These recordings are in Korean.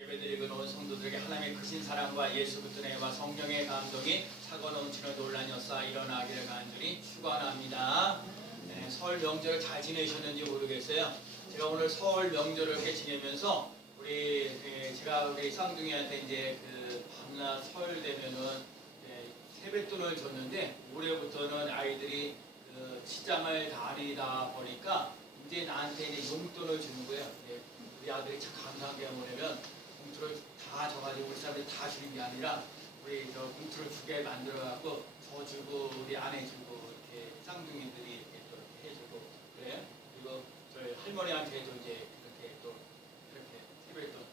예배드리고 온 성도들에게 하나님의 크신 사랑과 예수 그리스도의 은혜와 성령의 감동이 차고 넘치는 논란이 없어 일어나기를 간절히 축원합니다. 네, 설 명절을 잘 지내셨는지 모르겠어요. 제가 오늘 설 명절을 이렇게 지내면서 제가 우리 쌍둥이한테 이제 그 밤낮 설 되면은 세뱃돈을 줬는데 올해부터는 아이들이 그 시장을 다니다 보니까 이제 나한테 이제 용돈을 주는 거예요. 우리 아들이 참 감사한 게 뭐냐면 봉투를 다 줘가지고 우리 사람들이 다 주는 게 아니라 우리 저 봉투를 두 개 만들어갖고 저 주고 우리 아내 주고 이렇게 쌍둥이들이 이렇게 또 이렇게 해주고 그래요. 그리고 저희 할머니한테도 이제 이렇게 또 이렇게 세뱃돈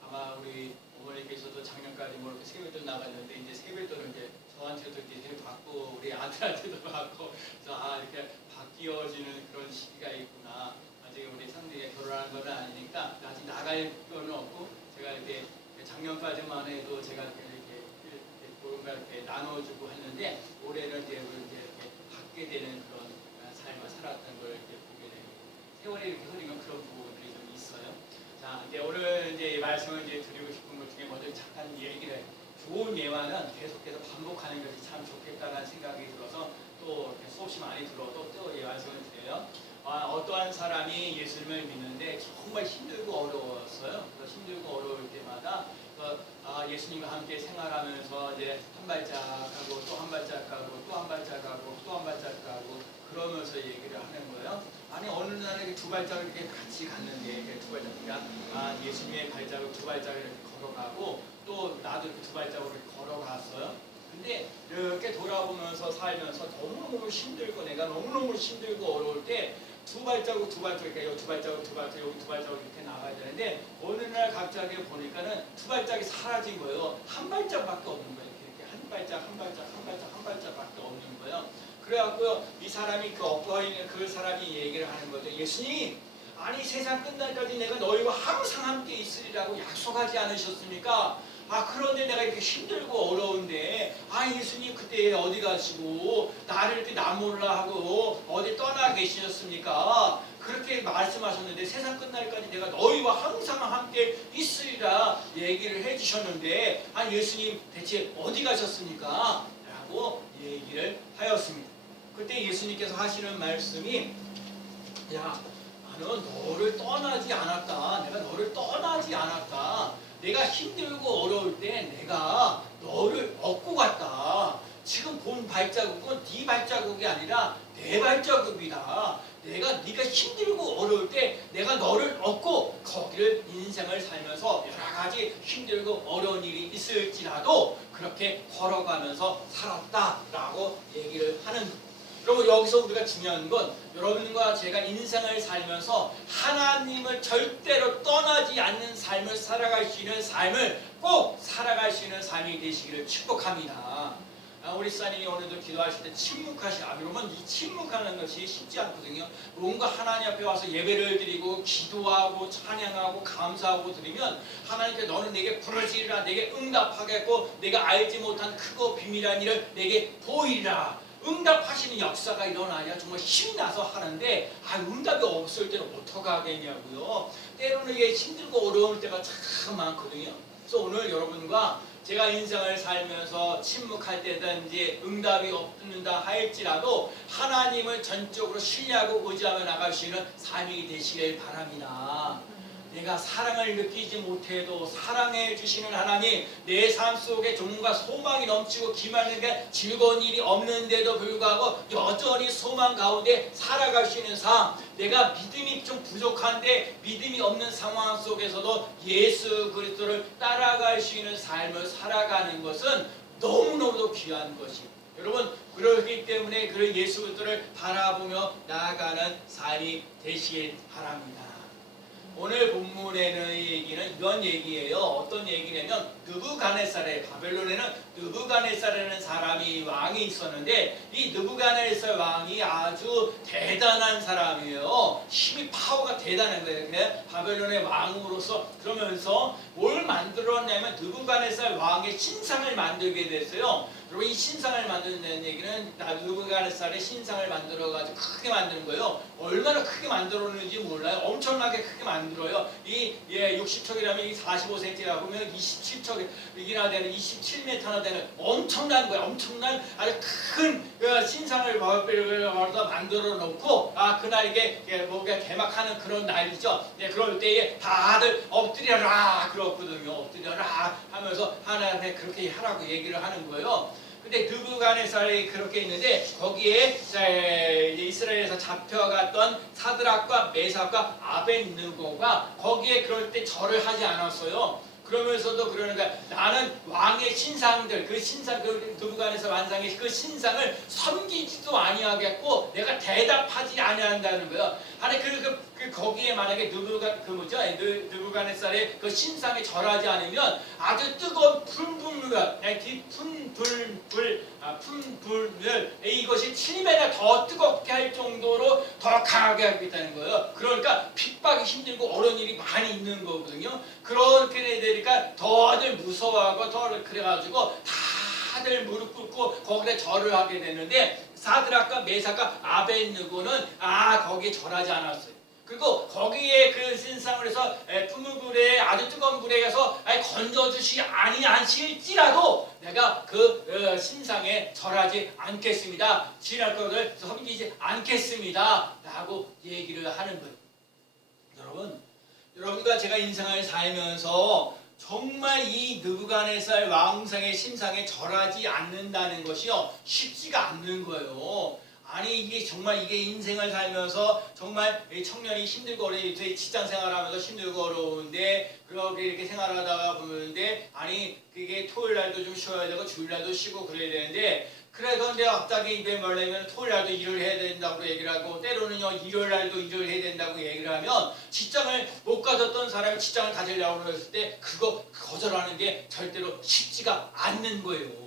아마 우리 어머니께서도 작년까지 뭐 이렇게 세뱃돈 나갔는데 이제 세뱃돈을 이제 저한테도 이렇게 받고 우리 아들한테도 받고 그래서 이렇게 바뀌어지는 그런 시기가 있구나. 아직 우리 상대가 결혼하는 건 아니니까 아직 나갈 건 없고 제가 이렇게 작년까지만 해도 제가 이렇게 뭔가 이렇게 나눠주고 했는데 올해는 이제 이렇게 받게 되는 그런 삶을 살았던 걸 이렇게 보게 되고 세월이 이렇게 흐르는 그런 부분들이 좀 있어요. 자, 이제 오늘 이제 말씀을 이제 드리고 싶은 것 중에 먼저 잠깐 얘기를 좋은 예화는 계속해서 반복하는 것이 참 좋겠다는 생각이 들어서 또 이렇게 수없이 많이 들어도 또 이 말씀을 드려요. 어떠한 사람이 예수님을 믿는데 정말 힘들고 어려웠어요. 그래서 힘들고 어려울 때마다 예수님과 함께 생활하면서 이제 한 발짝 가고 또 한 발짝 가고 또 한 발짝 가고 또 한 발짝 가고 그러면서 얘기를 하는 거예요. 아니 어느 날에 두 발짝을 이렇게 같이 갔는데 두 발짝 그러니까 예수님의 발자국 두 발짝을 이렇게 걸어가고 또 나도 이렇게 두 발짝으로 이렇게 걸어갔어요. 근데 이렇게 돌아보면서 살면서 너무너무 힘들고 내가 너무너무 힘들고 어려울 때 두 발자국 그러니까 여기 두 발자국 여기 두 발자국 이렇게 나가야 되는데 어느 날 갑자기 보니까는 두 발짝이 사라진 거예요. 한 발짝밖에 없는 거예요. 이렇게 한 발짝밖에 없는 거예요. 그래갖고요 이 사람이 그 엎어있는 그 사람이 얘기를 하는 거죠. 예수님, 아니 세상 끝날까지 내가 너희와 항상 함께 있으리라고 약속하지 않으셨습니까? 그런데 내가 이렇게 힘들고 어려운데 예수님 그때 어디 가시고 나를 이렇게 나몰라 하고 어디 떠나 계시셨습니까? 그렇게 말씀하셨는데 세상 끝날까지 내가 너희와 항상 함께 있으리라 얘기를 해주셨는데 예수님 대체 어디 가셨습니까? 라고 얘기를 하였습니다. 그때 예수님께서 하시는 말씀이 나는 너를 떠나지 않았다. 내가 너를 떠나지 않았다. 내가 힘들고 어려울 때 내가 너를 얻고 갔다. 지금 본 발자국은 네 발자국이 아니라 내 발자국이다. 네가 힘들고 어려울 때 내가 너를 얻고 거기를 인생을 살면서 여러 가지 힘들고 어려운 일이 있을지라도 그렇게 걸어가면서 살았다라고 얘기를 하는 거예요. 여러분 여기서 우리가 중요한 건 여러분과 제가 인생을 살면서 하나님을 절대로 떠나지 않는 삶을 살아갈 수 있는 삶을 꼭 살아갈 수 있는 삶이 되시기를 축복합니다. 우리 사님이 오늘도 기도하실 때 그러면 이 침묵하는 것이 쉽지 않거든요. 뭔가 하나님 앞에 와서 예배를 드리고 기도하고 찬양하고 감사하고 드리면 하나님께 너는 내게 부르시리라, 내게 응답하겠고 내가 알지 못한 크고 비밀한 일을 내게 보이리라. 응답하시는 역사가 일어나야 정말 힘이 나서 하는데 응답이 없을 때는 어떡하겠냐고요. 때로는 이게 힘들고 어려울 때가 참 많거든요. 그래서 오늘 여러분과 제가 인생을 살면서 침묵할 때든지 응답이 없는다 할지라도 하나님을 전적으로 신뢰하고 의지하며 나갈 수 있는 삶이 되시길 바랍니다. 내가 사랑을 느끼지 못해도 사랑해 주시는 하나님, 내 삶 속에 종과 소망이 넘치고 기만한 게 즐거운 일이 없는데도 불구하고 여전히 소망 가운데 살아갈 수 있는 삶, 내가 믿음이 좀 부족한데 믿음이 없는 상황 속에서도 예수 그리스도를 따라갈 수 있는 삶을 살아가는 것은 너무너무 귀한 것입니다. 여러분 그렇기 때문에 그 예수 그리스도를 바라보며 나아가는 삶이 되시길 바랍니다. 오늘 본문에는 얘기는 이런 얘기예요. 어떤 얘기냐면 느부갓네살의 바벨론에는 느부갓네살이라는 사람이 왕이 있었는데 이 느부갓네살 왕이 아주 대단한 사람이에요. 힘이 파워가 대단한 거예요. 바벨론의 왕으로서 그러면서 뭘 만들었냐면 느부갓네살 왕의 신상을 만들게 됐어요. 여러분 이 신상을 만드는 얘기는 느부갓네살의 신상을 만들어가지고 크게 만드는 거예요. 얼마나 크게 만들었는지 몰라요. 엄청나게 크게 만들어요. 이 60척이라면 이 45cm라 보면 27척이나 되는 27m나 되는 엄청난 거예요. 엄청난 아주 큰 신상을 만들어 놓고 그날 이게 뭐가 개막하는 그런 날이죠. 그럴 때에 다들 엎드려라 그렇거든요. 엎드려라 하면서 하나님께 그렇게 하라고 얘기를 하는 거예요. 근데 느부갓네살이 그렇게 있는데 거기에 이스라엘에서 잡혀갔던 사드락과 메삭과 아벳느고가 거기에 그럴 때 절을 하지 않았어요. 그러면서도 그러는 거야. 나는 왕의 신상들, 그 신상, 그 느부갓네살 왕상의 그 신상을 섬기지도 아니하겠고 내가 대답하지 아니한다는 거예요. 아니 거기에 만약에 느부갓네살의 그 신상에 절하지 않으면 아주 뜨거운 풀분을 이것이 7배나 더 뜨겁게 할 정도로 더 강하게 하겠다는 거예요. 그러니까 핍박이 힘들고 어려운 일이 많이 있는 거거든요. 그렇게 되니까 더들 무서워하고 더 그래가지고 다들 무릎 꿇고 거기에 절을 하게 되는데 사드락과 메삭과 아벳느고는 거기에 절하지 않았어요. 그리고 거기에 그 신상을 해서 풀물불에 아주 뜨거운 불에 가서 건져주시 아니하실지라도 내가 그 신상에 절하지 않겠습니다. 지날 것을 섬기지 않겠습니다. 라고 얘기를 하는 거예요. 여러분과 제가 인생을 살면서 정말 이 느부갓네살 왕상의 신상에 절하지 않는다는 것이요 쉽지가 않는 거예요. 아니 이게 정말 이게 인생을 살면서 정말 청년이 힘들고 어려운데 직장 생활하면서 힘들고 어려운데 그렇게 이렇게 생활하다가 보는데 아니 그게 토요일 날도 좀 쉬어야 되고 주일 날도 쉬고 그래야 되는데 그런데 갑자기 입에 말리면 토요일 날도 일을 해야 된다고 얘기를 하고 때로는요 일요일 날도 일을 해야 된다고 얘기를 하면 직장을 못 가졌던 사람이 직장을 가지려고 했을 때 그거 거절하는 게 절대로 쉽지가 않는 거예요.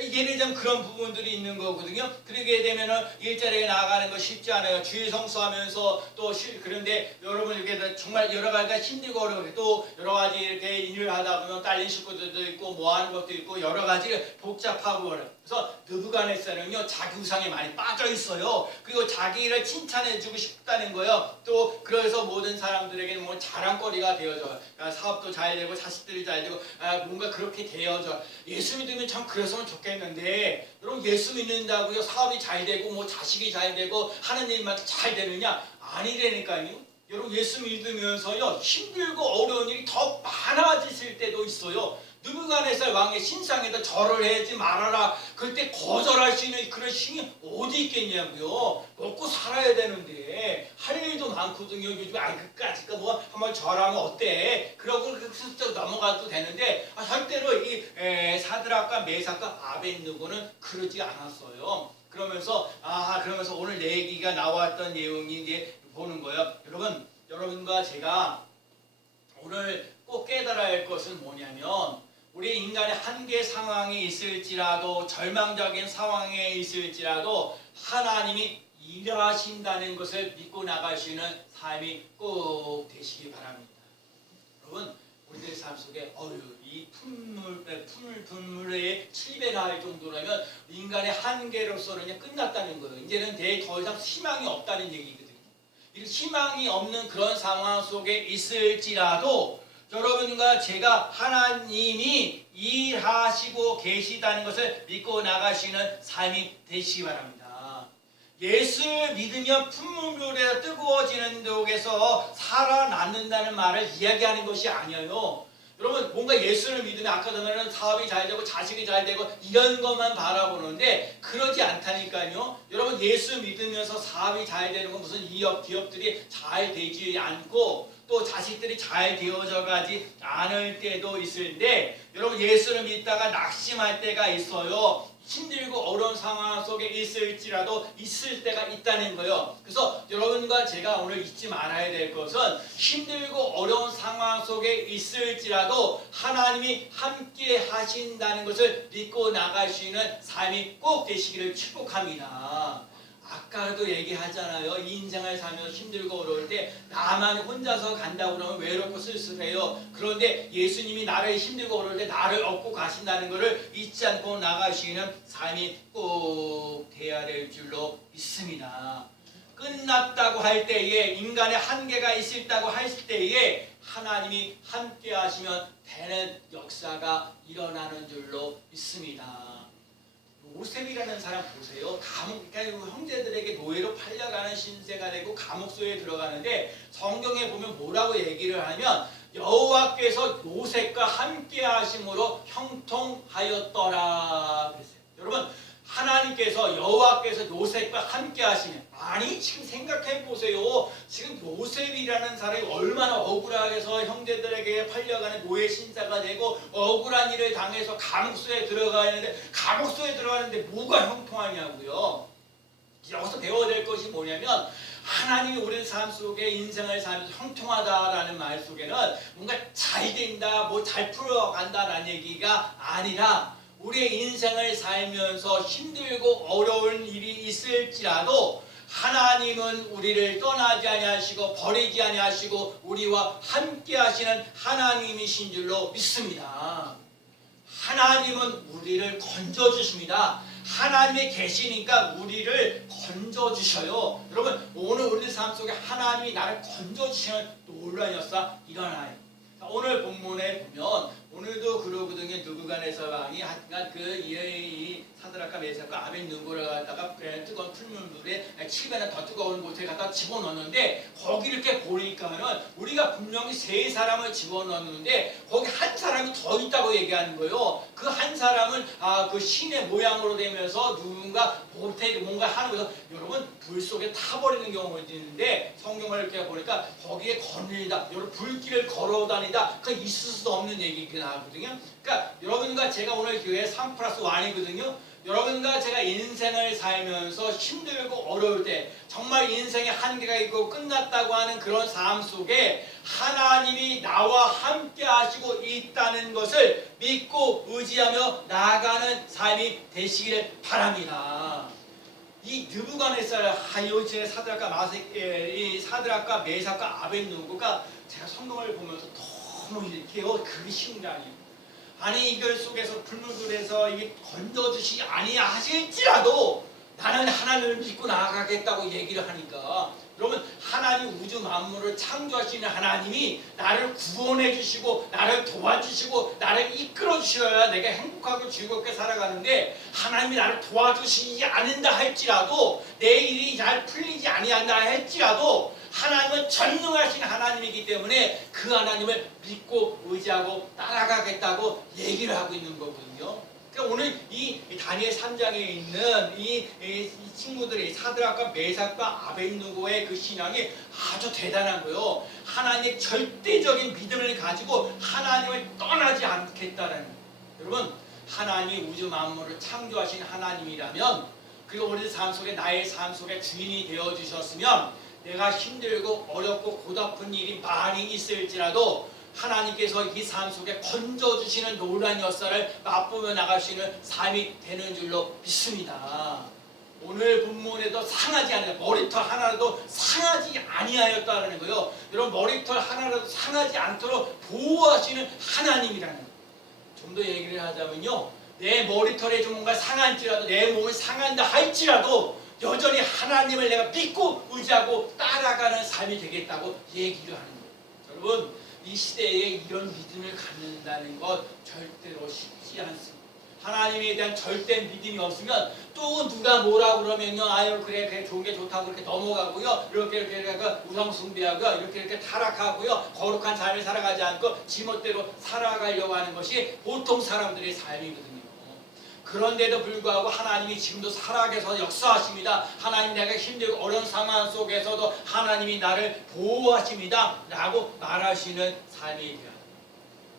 예를 들면 그런 부분들이 있는 거거든요. 그러게 되면은 일자리에 나가는 거 쉽지 않아요. 주일 성수하면서 또 그런데 여러분 이렇게 정말 여러 가지가 힘들고 어려워 또 여러 가지 이렇게 일을 하다 보면 딸린 식구들도 있고 뭐 하는 것도 있고 여러 가지 복잡하고 그래서 느부갓네살은요 자기 우상에 많이 빠져 있어요. 그리고 자기를 칭찬해주고 싶다는 거예요. 또 그래서 모든 사람들에게 뭐 자랑거리가 되어져. 사업도 잘 되고 자식들이 잘 되고 뭔가 그렇게 되어져. 예수 믿으면 참 그랬으면 좋겠는데 여러분 예수 믿는다고요 사업이 잘 되고 뭐 자식이 잘 되고 하는 일만 잘 되느냐? 아니라니까요. 여러분 예수 믿으면서요 힘들고 어려운 일이 더 많아지실 때도 있어요. 느부갓네살 왕의 신상에다 절을 하지 말아라. 그때 거절할 수 있는 그런 힘이 어디 있겠냐고요. 먹고 살아야 되는데 할 일도 많거든요. 요즘 그까짓 거 뭐 한번 절하면 어때? 그러고 슬쩍 넘어가도 되는데 절대로 이 사드락과 메삭과 아벳느고는 그러지 않았어요. 그러면서 오늘 내 얘기가 나왔던 내용이 이제 보는 거예요. 여러분과 제가 오늘 꼭 깨달아야 할 것은 뭐냐면 우리 인간의 한계 상황이 있을지라도 절망적인 상황에 있을지라도 하나님이 일하신다는 것을 믿고 나가시는 삶이 꼭 되시기 바랍니다. 여러분 우리들 삶 속에 이 분물의 7배나 할 정도라면 인간의 한계로서는 끝났다는 거예요. 이제는 더 이상 희망이 없다는 얘기거든요. 희망이 없는 그런 상황 속에 있을지라도 여러분과 제가 하나님이 일하시고 계시다는 것을 믿고 나가시는 삶이 되시기 바랍니다. 예수를 믿으며 풍물에 뜨거워지는 독에서 살아남는다는 말을 이야기하는 것이 아니에요. 여러분 뭔가 예수를 믿으면 아까 전에는 사업이 잘 되고 자식이 잘 되고 이런 것만 바라보는데 그러지 않다니까요. 여러분 예수 믿으면서 사업이 잘 되는 건 무슨 기업들이 잘 되지 않고 또 자식들이 잘 되어져 가지 않을 때도 있을때 여러분 예수를 믿다가 낙심할 때가 있어요. 힘들고 어려운 상황 속에 있을지라도 있을 때가 있다는 거예요. 그래서 여러분과 제가 오늘 잊지 말아야 될 것은 힘들고 어려운 상황 속에 있을지라도 하나님이 함께 하신다는 것을 믿고 나갈 수 있는 삶이 꼭 되시기를 축복합니다. 아까도 얘기하잖아요. 이 인생을 살면서 힘들고 어려울 때 나만 혼자서 간다고 그러면 외롭고 쓸쓸해요. 그런데 예수님이 나를 힘들고 어려울 때 나를 업고 가신다는 것을 잊지 않고 나가시는 삶이 꼭 돼야 될 줄로 믿습니다. 끝났다고 할 때에, 인간의 한계가 있다고 할 때에 하나님이 함께 하시면 되는 역사가 일어나는 줄로 믿습니다. 요셉이라는 사람 보세요. 그러니까 형제들에게 노예로 팔려가는 신세가 되고 감옥소에 들어가는데, 성경에 보면 뭐라고 얘기를 하면 여호와께서 요셉과 함께 하심으로 형통하였더라 그랬어요. 여러분, 하나님께서, 여호와께서 요셉과 함께 하시면, 아니 지금 생각해 보세요. 지금 요셉이라는 사람이 얼마나 억울하게서 형제들에게 팔려가는 노예 신사가 되고 억울한 일을 당해서 감옥소에 들어가는데 뭐가 형통하냐고요. 여기서 배워야 될 것이 뭐냐면, 하나님이 우리 삶 속에 인생을 살면서 형통하다라는 말 속에는 뭔가 잘 된다, 뭐 잘 풀어간다라는 얘기가 아니라, 우리의 인생을 살면서 힘들고 어려운 일이 있을지라도 하나님은 우리를 떠나지 아니하시고 버리지 아니하시고 우리와 함께 하시는 하나님이신 줄로 믿습니다. 하나님은 우리를 건져주십니다. 하나님이 계시니까 우리를 건져주셔요. 여러분, 오늘 우리 삶 속에 하나님이 나를 건져주시는 놀라운 역사 일어나요. 오늘 본문에 보면, 오늘도 그러거든요. 느부갓네살왕이 하여간 이 사드락과 메삭과 아벳느고를 갖다가 뜨거운 풀물에 7배나 더 뜨거운 곳에 갖다 집어넣었는데, 거기 이렇게 보니까는 우리가 분명히 세 사람을 집어넣었는데 거기 한 사람이 더 있다고 얘기하는 거예요. 그 한 사람은 그 신의 모양으로 되면서 누군가 못해 뭔가 하는 거예요. 여러분, 불 속에 타버리는 경우가 있는데, 성경을 이렇게 보니까 거기에 거닐다, 여러분 불길을 걸어다니다, 그 있을 수 없는 얘기가 나거든요. 그러니까 여러분과 제가 오늘 교회 3+1이거든요. 여러분과 제가 인생을 살면서 힘들고 어려울 때, 정말 인생의 한계가 있고 끝났다고 하는 그런 삶 속에 하나님이 나와 함께 하시고 있다는 것을 믿고 의지하며 나아가는 삶이 되시기를 바랍니다. 이 느부갓네살 하이오츠의 사드락과 메삭과 아벳느고가, 제가 성경을 보면서 너무 이렇게요, 그게 쉬운 게 아니에요. 아니 이걸 속에서 불물불에서 이게 건져주시지 아니하실지라도 나는 하나님을 믿고 나아가겠다고 얘기를 하니까, 여러분, 하나님 우주 만물을 창조하시는 하나님이 나를 구원해 주시고 나를 도와주시고 나를 이끌어 주셔야 내가 행복하고 즐겁게 살아가는데, 하나님이 나를 도와주시지 않는다 할지라도, 내 일이 잘 풀리지 아니한다 할지라도 하나님은 전능하신 하나님이기 때문에 그 하나님을 믿고 의지하고 따라가겠다고 얘기를 하고 있는 거거든요. 그러니까 오늘 이 다니엘 3장에 있는 이 친구들이, 사드락과 메삭과 아벳느고의 그 신앙이 아주 대단한 거예요. 하나님의 절대적인 믿음을 가지고 하나님을 떠나지 않겠다는 거예요. 여러분, 하나님이 우주 만물을 창조하신 하나님이라면, 그리고 우리 삶 속에, 나의 삶 속에 주인이 되어주셨으면, 내가 힘들고 어렵고 고달픈 일이 많이 있을지라도 하나님께서 이 삶 속에 건져주시는 놀라운 역사를 맛보며 나갈 수 있는 삶이 되는 줄로 믿습니다. 오늘 본문에도 상하지 않아요. 머리털 하나라도 상하지 아니하였다는 거예요. 여러분, 머리털 하나라도 상하지 않도록 보호하시는 하나님이라는 거예요. 좀 더 얘기를 하자면요, 내 머리털에 좀 뭔가 상할지라도, 내 몸이 상한다 할지라도 여전히 하나님을 내가 믿고 의지하고 따라가는 삶이 되겠다고 얘기를 하는 거예요. 여러분, 이 시대에 이런 믿음을 갖는다는 것 절대로 쉽지 않습니다. 하나님에 대한 절대 믿음이 없으면 또 누가 뭐라 그러면요, 아유 그래 좋은 게 좋다고 그렇게 넘어가고요, 이렇게 우상 숭배하고요, 이렇게 타락하고요, 거룩한 삶을 살아가지 않고 지멋대로 살아가려고 하는 것이 보통 사람들의 삶이거든요. 그런데도 불구하고 하나님이 지금도 살아계셔서 역사하십니다. 하나님, 내가 힘들고 어려운 상황 속에서도 하나님이 나를 보호하십니다 라고 말하시는 삶이 돼요.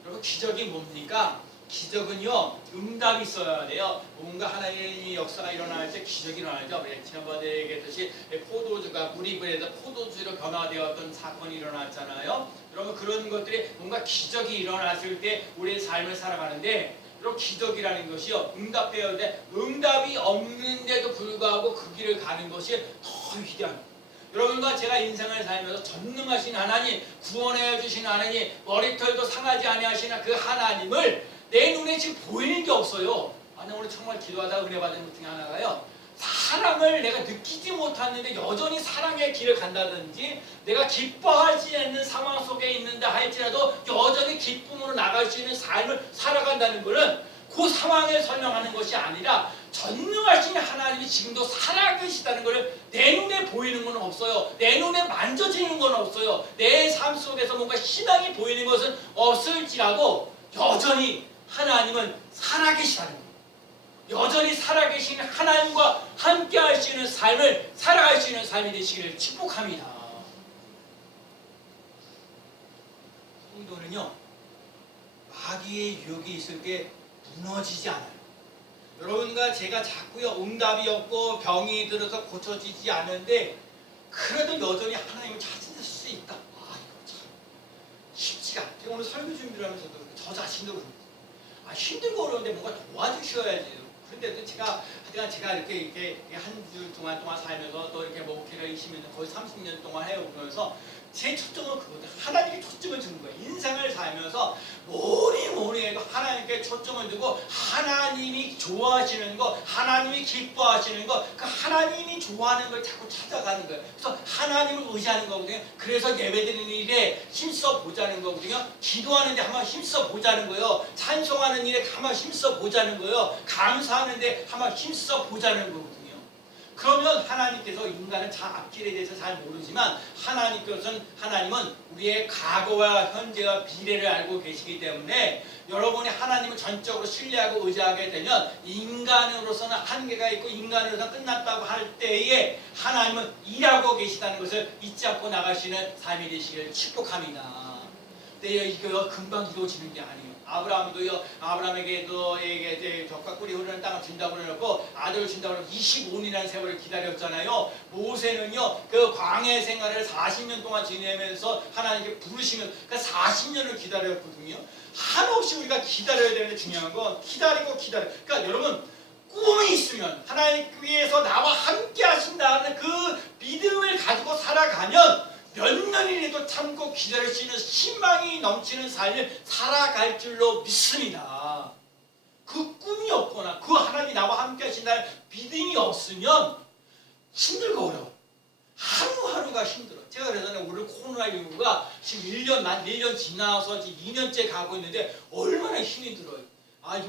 여러분, 기적이 뭡니까? 기적은요, 응답이 있어야 돼요. 뭔가 하나님의 역사가 일어날 때 기적이 일어나죠. 지난번에 얘기했듯이 포도주가 물이 그래서 포도주로 변화되었던 사건이 일어났잖아요. 여러분, 그런 것들이 뭔가 기적이 일어났을 때 우리의 삶을 살아가는데, 이런 기적이라는 것이요, 응답되어야 되는데 응답이 없는데도 불구하고 그 길을 가는 것이 더 위대한 거예요. 여러분과 제가 인생을 살면서 전능하신 하나님, 구원해 주신 하나님, 머리털도 상하지 아니하시는 그 하나님을 내 눈에 지금 보이는 게 없어요. 아니, 오늘 정말 기도하다 은혜 받은 것 중에 하나가요, 사랑을 내가 느끼지 못하는데 여전히 사랑의 길을 간다든지, 내가 기뻐하지 않는 상황 속에 있는다 할지라도 여전히 기쁨으로 나갈 수 있는 삶을 살아간다는 것은 그 상황을 설명하는 것이 아니라 전능하신 하나님이 지금도 살아계시다는 것을 내 눈에 보이는 건 없어요. 내 눈에 만져지는 건 없어요. 내 삶 속에서 뭔가 신앙이 보이는 것은 없을지라도 여전히 하나님은 살아계시다는 거예요. 여전히 살아계신 하나님과 함께 할 수 있는 삶을 살아갈 수 있는 삶이 되시기를 축복합니다. 성도는요, 마귀의 유혹이 있을 때 무너지지 않아요. 여러분과 제가 자꾸요, 응답이 없고 병이 들어서 고쳐지지 않는데 그래도 여전히 하나님을 찾을 수 있다. 아, 이거 참 쉽지가 않아요. 제가 오늘 설교 준비를 하면서도 저 자신도 그래요. 아, 힘들고 어려운데 뭔가 도와주셔야지. 그런데도 제가 이렇게 한 주 동안 살면서 또 이렇게 목회를 20년, 거의 30년 동안 해오면서 제 초점은 그거예요. 하나님께 초점을 두는 거예요. 인생을 살면서 뭐니 해도 하나님께 초점을 두고 하나님이 좋아하시는 거, 하나님이 기뻐하시는 거, 그 하나님이 좋아하는 걸 자꾸 찾아가는 거예요. 그래서 하나님을 의지하는 거거든요. 그래서 예배드리는 일에 힘써 보자는 거거든요. 기도하는데 한번 힘써 보자는 거예요. 찬송하는 일에 한번 힘써 보자는 거예요. 감사하는데 한번 힘써 보자는 거거든요. 그러면 하나님께서 인간은 앞길에 대해서 잘 모르지만 하나님은 우리의 과거와 현재와 미래를 알고 계시기 때문에 여러분이 하나님을 전적으로 신뢰하고 의지하게 되면 인간으로서는 한계가 있고 인간으로서는 끝났다고 할 때에 하나님은 일하고 계시다는 것을 잊지 않고 나가시는 삶이 되시기를 축복합니다. 근데 이거 금방 이루어지는 게 아니에요. 아브라함에게도 젖과 꿀이 흐르는 땅을 준다고 그래놓고 아들을 준다고 해서 25년이라는 세월을 기다렸잖아요. 모세는요, 그 광야 생활을 40년 동안 지내면서 하나님께 부르시면 그러니까 40년을 기다렸거든요. 한없이 우리가 기다려야 되는데 중요한 건 기다리고. 그러니까 여러분, 꿈이 있으면 하나님께서 나와 함께 하신다는 그 믿음을 가지고 살아가면 몇 년이라도 참고 기다릴 수 있는 희망이 넘치는 삶을 살아갈 줄로 믿습니다. 그 꿈이 없거나 그 하나님이 나와 함께 하신다는 믿음이 없으면 힘들고 어려워. 하루하루가 힘들어. 제가 그래서 우리 코로나19가 지금 1년 지나서 지금 2년째 가고 있는데 얼마나 힘이 들어요.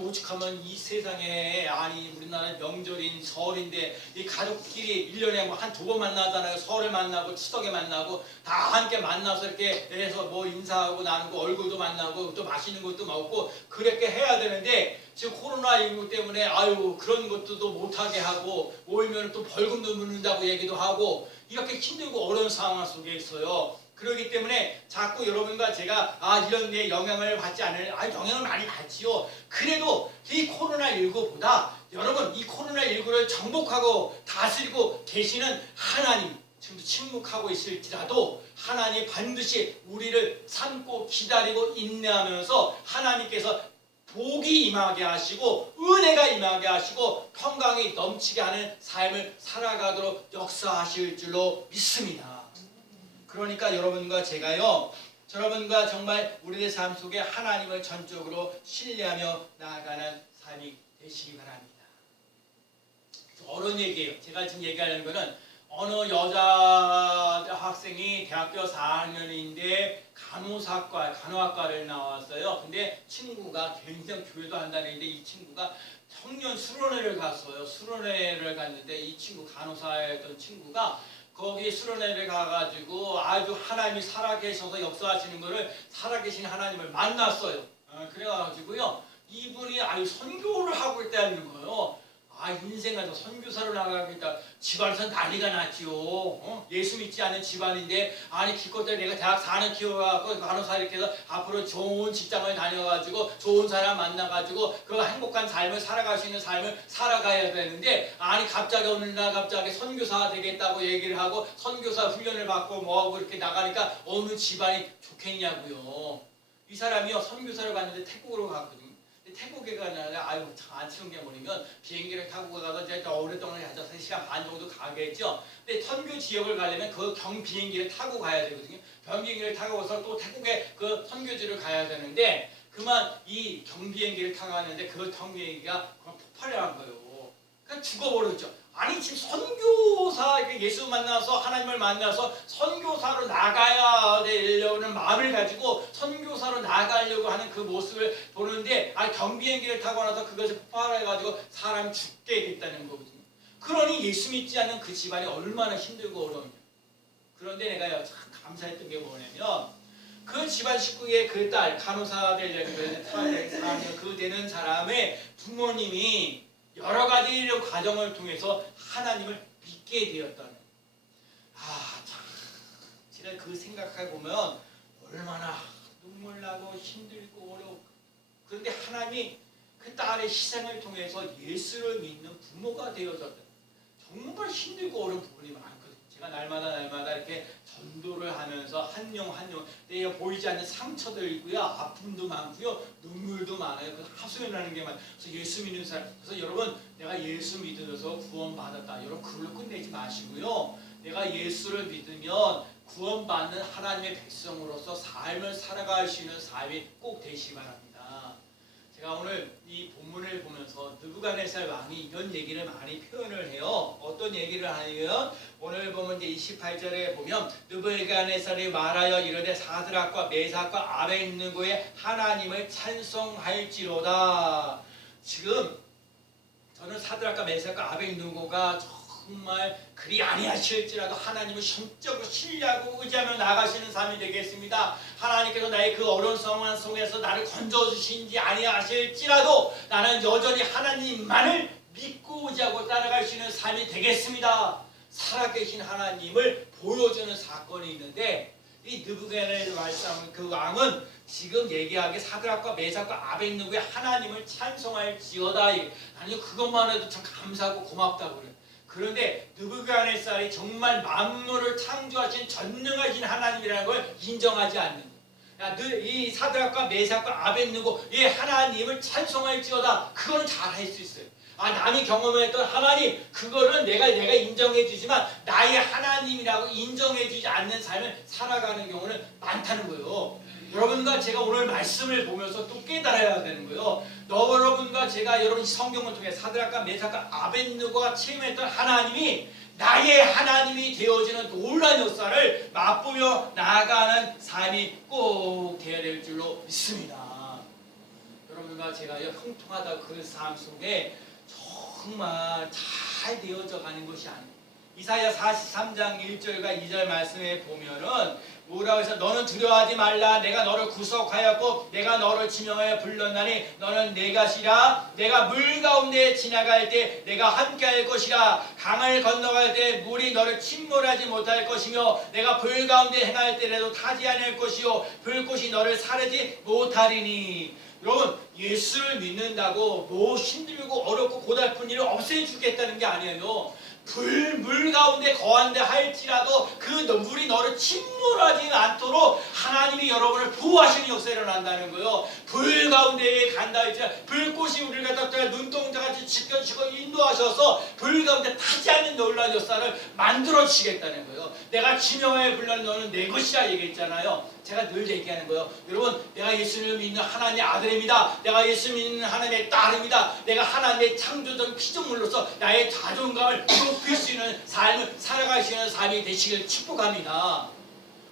오죽하면 이 세상에, 우리나라 명절인 설인데 이 가족끼리 1년에 한 2번 만나잖아요. 설을 만나고 추석에 만나고 다 함께 만나서 이렇게 해서 뭐 인사하고 나누고 얼굴도 만나고 또 맛있는 것도 먹고 그렇게 해야 되는데 지금 코로나19 때문에 그런 것도 못하게 하고 모이면 또 벌금도 묻는다고 얘기도 하고 이렇게 힘들고 어려운 상황 속에 있어요. 그렇기 때문에 자꾸 여러분과 제가 이런 데 영향을 받지 않을, 영향을 많이 받지요. 그래도 이 코로나19보다 여러분, 이 코로나19를 정복하고 다스리고 계시는 하나님, 지금도 침묵하고 있을지라도 하나님 반드시 우리를 참고 기다리고 인내하면서 하나님께서 복이 임하게 하시고 은혜가 임하게 하시고 평강이 넘치게 하는 삶을 살아가도록 역사하실 줄로 믿습니다. 그러니까 여러분과 제가요, 여러분과 정말 우리의 삶 속에 하나님을 전적으로 신뢰하며 나아가는 삶이 되시기 바랍니다. 어려운 얘기예요. 제가 지금 얘기하려는 거는 어느 여자 학생이 대학교 4학년인데 간호학과를 나왔어요. 근데 친구가 굉장히 교회도 한다는데 이 친구가 청년 수련회를 갔어요. 수련회를 갔는데 이 친구, 간호사였던 친구가 거기 수련회를 가가지고 아주 하나님이 살아계셔서 역사하시는 것을 살아계신 하나님을 만났어요. 그래가지고요, 이분이 선교를 하고 있다는 거예요. 인생에서 선교사를 나가겠다. 집안에서 난리가 났지요. 예수 믿지 않는 집안인데 기껏해 내가 대학 4년 키워갖고 간호사 이렇게 해서 앞으로 좋은 직장을 다녀가지고 좋은 사람 만나가지고 그 행복한 삶을 살아갈 수 있는 삶을 살아가야 되는데 갑자기 어느 날 갑자기 선교사 되겠다고 얘기를 하고 선교사 훈련을 받고 뭐하고 이렇게 나가니까 어느 집안이 좋겠냐고요. 이 사람이요, 선교사를 갔는데 태국으로 갔거든요. 태국에 가는데 아유 참 안쓰러운 게 뭐냐면 비행기를 타고 가서 이제 오랫동안 가서 3시간 반 정도 가겠죠. 근데 선교 지역을 가려면 그 경 비행기를 타고 가야 되거든요. 경 비행기를 타고서 또 태국의 그 선교지를 가야 되는데 그만 이 경 비행기를 타고 가는데 그 경 비행기가 폭발을 한 거예요. 그러니까 죽어버렸죠. 아니 지금 선교사 예수 만나서 하나님을 만나서 선교사로 나가야 되려는 마음을 가지고 선교사로 나가려고 하는 그 모습을 보는데 경비행기를 타고 나서 그것을 폭발해가지고 사람이 죽게 됐다는 거거든요. 그러니 예수 믿지 않는 그 집안이 얼마나 힘들고 어려운지. 그런데 내가 참 감사했던 게 뭐냐면 그 집안 식구의 그 딸 간호사 되려는 그 되는 사람의 부모님이 여러 가지 과정을 통해서 하나님을 믿게 되었다는. 참 제가 그 생각해 보면 얼마나 눈물 나고 힘들고 어렵고. 그런데 하나님이 그 딸의 희생을 통해서 예수를 믿는 부모가 되어졌다. 정말 힘들고 어려운 부분이 많거든요. 제가 날마다 이렇게 전도를 하면서 한 영 내가 보이지 않는 상처도 있고요, 아픔도 많고요, 눈물도 많아요. 그 하소연하는 게 많아요. 그래서 예수 믿는 사람, 그래서 여러분 내가 예수 믿어서 구원받았다. 여러분 그걸로 끝내지 마시고요. 내가 예수를 믿으면 구원받는 하나님의 백성으로서 삶을 살아갈 수 있는 삶이 꼭 되시기 바랍니다. 제가 오늘 이 본문을 보면서 느부갓네살 왕이 이런 얘기를 많이 표현을 해요. 어떤 얘기를 하냐면 오늘 보면 이제 28절에 보면 느부갓네살이 말하여 이르되 사드락과 메삭과 아벳느고의 하나님을 찬송할지로다. 지금 저는 사드락과 메삭과 아벳느고가 정말 그리 아니하실지라도 하나님을 전적으로 신뢰하고 의지하며 나가시는 삶이 되겠습니다. 하나님께서 나의 그 어려운 상황 속에서 나를 건져주신지 아니하실지라도 나는 여전히 하나님만을 믿고 의지하고 따라갈 수 있는 삶이 되겠습니다. 살아계신 하나님을 보여주는 사건이 있는데 이 느부갓네살 말씀 그 왕은 지금 얘기하기에 사드락과 메삭과 아벳느고의 하나님을 찬송할지어다. 아니 그것만 해도 참 감사하고 고맙다고 그래요. 그런데 느부갓네살이 정말 만물을 창조하신 전능하신 하나님이라는 걸 인정하지 않는 거예요. 이 사드락과 메삭과 아벳느고 이 하나님을 찬송할지어다. 그거는 잘 할 수 있어요. 남이 경험했던 하나님 그거는 내가 인정해 주지만 나의 하나님이라고 인정해 주지 않는 삶을 살아가는 경우는 많다는 거예요. 여러분과 제가 오늘 말씀을 보면서 또 깨달아야 되는 거예요. 여러분과 제가 여러분 성경을 통해 사드락과 메삭과 아벳느고가 체험했던 하나님이 나의 하나님이 되어지는 놀라운 역사를 맛보며 나아가는 삶이 꼭 되어야 될 줄로 믿습니다. 여러분과 제가 형통하다 그 삶 속에 정말 잘 되어져 가는 것이 아니에요. 이사야 43장 1절과 2절 말씀에 보면은 뭐라고 해서 너는 두려워하지 말라. 내가 너를 구속하였고 내가 너를 지명하여 불렀나니 너는 내 것이라. 내가 물 가운데 지나갈 때 내가 함께할 것이라. 강을 건너갈 때 물이 너를 침몰하지 못할 것이며 내가 불 가운데 행할 때라도 타지 않을 것이요 불꽃이 너를 사르지 못하리니. 여러분 예수를 믿는다고 뭐 힘들고 어렵고 고달픈 일을 없애주겠다는 게 아니에요. 물 가운데 거한다 할지라도 그 물이 너를 침몰하지 않도록 하나님이 여러분을 보호하시는 역사가 일어난다는 거예요. 불 가운데 간다 할지라도 불꽃이 우리를 갖다가 눈동자같이 지켜주고 인도하셔서 불 가운데 타지 않는 놀라운 역사를 만들어주시겠다는 거예요. 내가 지명하여 불러는 너는 내 것이라 얘기했잖아요. 제가 늘 얘기하는 거예요. 여러분 내가 예수님을 믿는 하나님의 아들입니다. 내가 예수 믿는 하나님의 딸입니다. 내가 하나님의 창조적 피조물로서 나의 자존감을 높일 수 있는 삶을 살아갈 수 있는 삶이 되시길 축복합니다.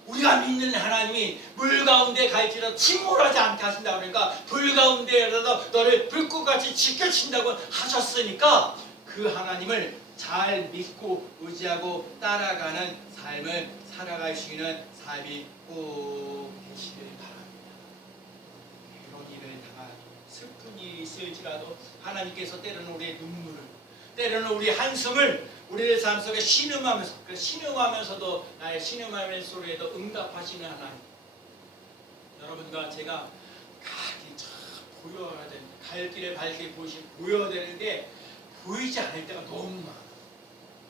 우리가 믿는 하나님이 물 가운데 갈지라도 침몰하지 않게 하신다고 그러니까 불 가운데라도 너를 불꽃같이 지켜주신다고 하셨으니까 그 하나님을 잘 믿고 의지하고 따라가는 삶을 살아갈 수 있는 삶이 꼭 되시길 바랍니다. 이런 일을 당하고 슬픈 일이 있을지라도 하나님께서 때로는 우리의 눈물을 때로는 우리 한숨을 우리의 삶 속에 신음하면서도 나의 신음하는 소리에도 응답하시는 하나님. 여러분과 제가 가기 참 보여야 되는 갈 길에 밝게 보여야 되는데 보이지 않을 때가 너무 많아.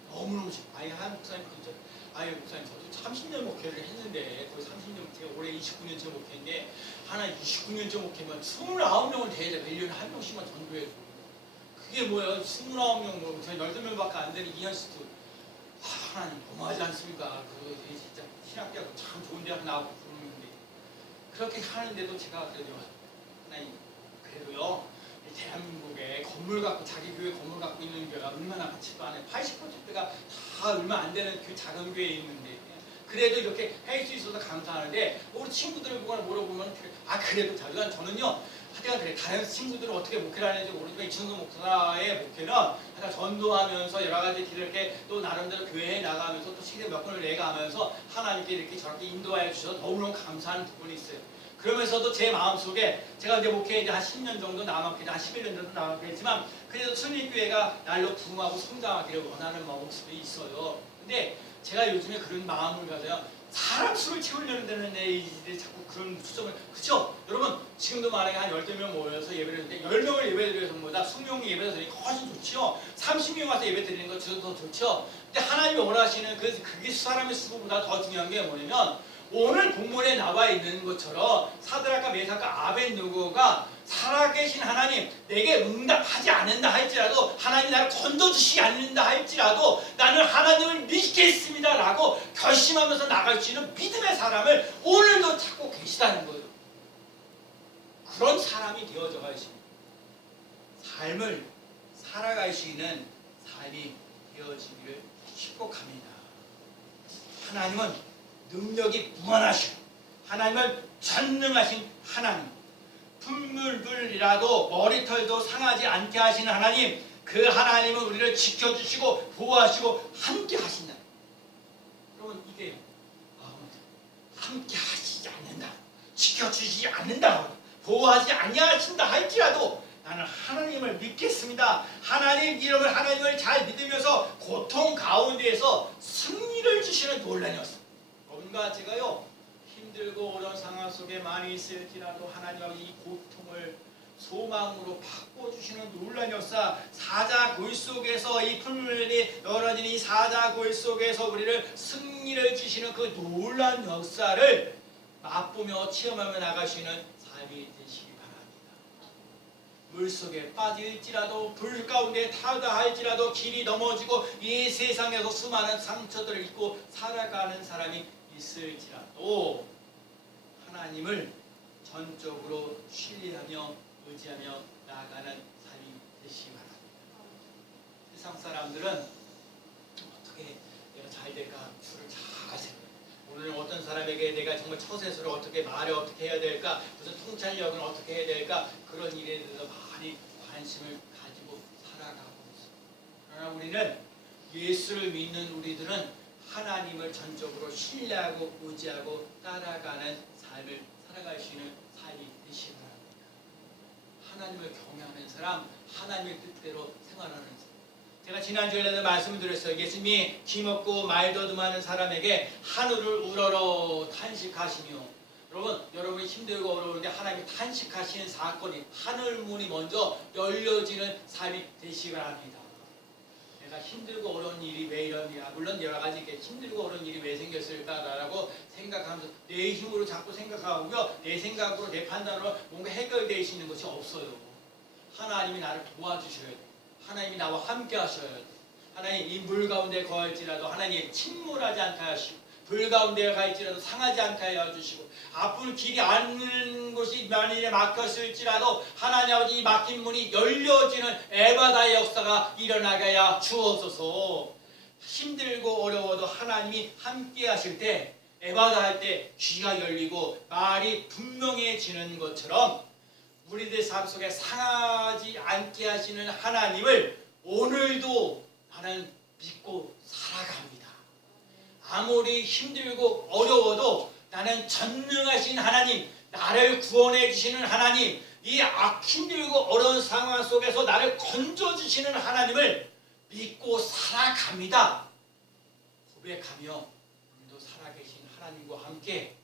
너무너무 아예 한국 사람이 그렇죠. 아유 목사님 저도 30년 목회를 했는데 거의 30년 제가 올해 29년째 목회인데 하나 29년째 목회면 29명을 대야 돼. 1년에 한 명씩만 전도해 줘. 그게 뭐예요? 29명 뭐 저희 12명밖에 안 되는 이현수도 하나님 너무하지 않습니까? 그 진짜 신학대학도 참 좋은 대학 나오고 그러는데 그렇게 하는데도 제가 그래도 하나님 그래도요 대한민국에 건물 갖고 자기 교회 건물 갖고 있는 교회가 얼마나 많지도 않아요. 80%가 다 얼마 안 되는 그 작은 교회에 있는데 그래도 이렇게 할 수 있어서 감사하는데 우리 친구들을 보거나 물어보면 그래도 저는요 하여간 그래 다른 친구들은 어떻게 목회를 하는지 모르지만 이천수 목사의 목회는 하여간 전도하면서 여러 가지 길을 이렇게 또 나름대로 교회에 나가면서 또 시대 몇 번을 내가면서 하나님께 이렇게 저렇게 인도하여 주셔서 너무너무 감사한 부분이 있어요. 그러면서도 제 마음속에 제가 이제 목회 이제 한 10년 정도 남았겠지, 한 11년 정도 남았겠지만 그래도 순리교회가 날로 부흥하고 성장하기를 원하는 모습이 있어요. 근데 제가 요즘에 그런 마음을 가져요. 사람 수를 채우려는 데는 이제 자꾸 그런 수정을 그렇죠? 여러분 지금도 만약에 한 12명 모여서 예배를 드리는데 10명을 예배 드리는 것보다 20명이 예배 드리는 게 훨씬 좋죠. 30명 와서 예배 드리는 거 더 좋죠. 근데 하나님이 원하시는 그게 사람의 수보다 더 중요한 게 뭐냐면 오늘 본문에 나와 있는 것처럼 사드락과 메삭과 아벳느고가 살아계신 하나님 내게 응답하지 않는다 할지라도 하나님이 나를 건져주시지 않는다 할지라도 나는 하나님을 믿겠습니다 라고 결심하면서 나갈 수 있는 믿음의 사람을 오늘도 찾고 계시다는 거예요. 그런 사람이 되어져 가시는 삶을 살아갈 수 있는 삶이 되어지기를 축복합니다. 하나님은 능력이 무한하시고 하나님은 전능하신 하나님, 풀물불이라도 머리털도 상하지 않게 하시는 하나님, 그 하나님은 우리를 지켜주시고 보호하시고 함께 하신다. 여러분 이게 함께 하시지 않는다, 지켜주시지 않는다, 보호하지 아니하신다 할지라도 나는 하나님을 믿겠습니다. 하나님 이름을 하나님을 잘 믿으면서 고통 가운데에서 승리를 주시는 논란이었습니다. 뭔가 제가요 힘들고 어려운 상황 속에 많이 있을지라도 하나님하고 이 고통을 소망으로 바꿔주시는 놀라운 역사, 사자굴 속에서 이 풀물이 열어진 이 사자굴 속에서 우리를 승리를 주시는 그 놀라운 역사를 맛보며 체험하며 나갈 수 있는 삶이 되시기 바랍니다. 물속에 빠질지라도 불 가운데 타다 할지라도 길이 넘어지고 이 세상에서 수많은 상처들을 입고 살아가는 사람이 있을지라도 하나님을 전적으로 신뢰하며 의지하며 나아가는 삶이 되시기 바랍니다. 세상 사람들은 어떻게 내가 잘 될까 주를 잘 생각해요. 오늘 어떤 사람에게 내가 정말 처세술을 어떻게 말을 어떻게 해야 될까, 무슨 통찰력은 어떻게 해야 될까, 그런 일에 대해서 많이 관심을 가지고 살아가고 있습니다. 그러나 우리는 예수를 믿는 우리들은 하나님을 전적으로 신뢰하고 의지하고 따라가는 삶을 살아갈 수 있는 삶이 되시기 바랍니다. 하나님을 경외하는 사람, 하나님의 뜻대로 생활하는 사람. 제가 지난주에도 말씀을 드렸어요. 예수님이 귀먹고 말 더듬하는 사람에게 하늘을 우러러 탄식하시며, 여러분이 힘들고 어려운데 하나님이 탄식하시는 사건이 하늘문이 먼저 열려지는 삶이 되시기 바랍니다. 내가 힘들고 어려운 일이 왜 이러냐, 물론 여러 가지 힘들고 어려운 일이 왜 생겼을까라고 생각하면서 내 힘으로 자꾸 생각하고요, 내 생각으로 내 판단으로 뭔가 해결되어 있는 것이 없어요. 하나님이 나를 도와주셔야 돼요. 하나님이 나와 함께 하셔야 돼요. 하나님 이 물 가운데 거할지라도 하나님 침몰하지 않게 하시고, 불 가운데 갈지라도 상하지 않게 하여 주시고, 아픈 길이 않는 곳이 만일에 막혔을지라도 하나님 아버지 이 막힌 문이 열려지는 에바다의 역사가 일어나게 하여 주옵소서. 힘들고 어려워도 하나님이 함께 하실 때, 에바다 할 때 귀가 열리고 말이 분명해지는 것처럼 우리들 삶 속에 상하지 않게 하시는 하나님을 오늘도 나는 믿고 살아갑니다. 아무리 힘들고 어려워도 나는 전능하신 하나님, 나를 구원해 주시는 하나님, 이 힘들고 어려운 상황 속에서 나를 건져주시는 하나님을 믿고 살아갑니다. 고백하며 오늘도 살아계신 하나님과 함께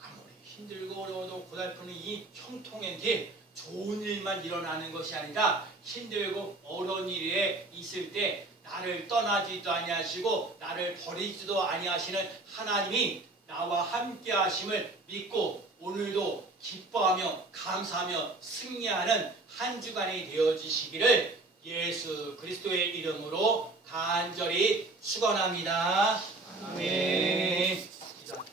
아무리 힘들고 어려워도 고달프는 이 형통의 길, 좋은 일만 일어나는 것이 아니라 힘들고 어려운 일에 있을 때 나를 떠나지도 아니하시고 나를 버리지도 아니하시는 하나님이 나와 함께 하심을 믿고 오늘도 기뻐하며 감사하며 승리하는 한 주간이 되어지시기를 예수 그리스도의 이름으로 간절히 축원합니다. 아멘.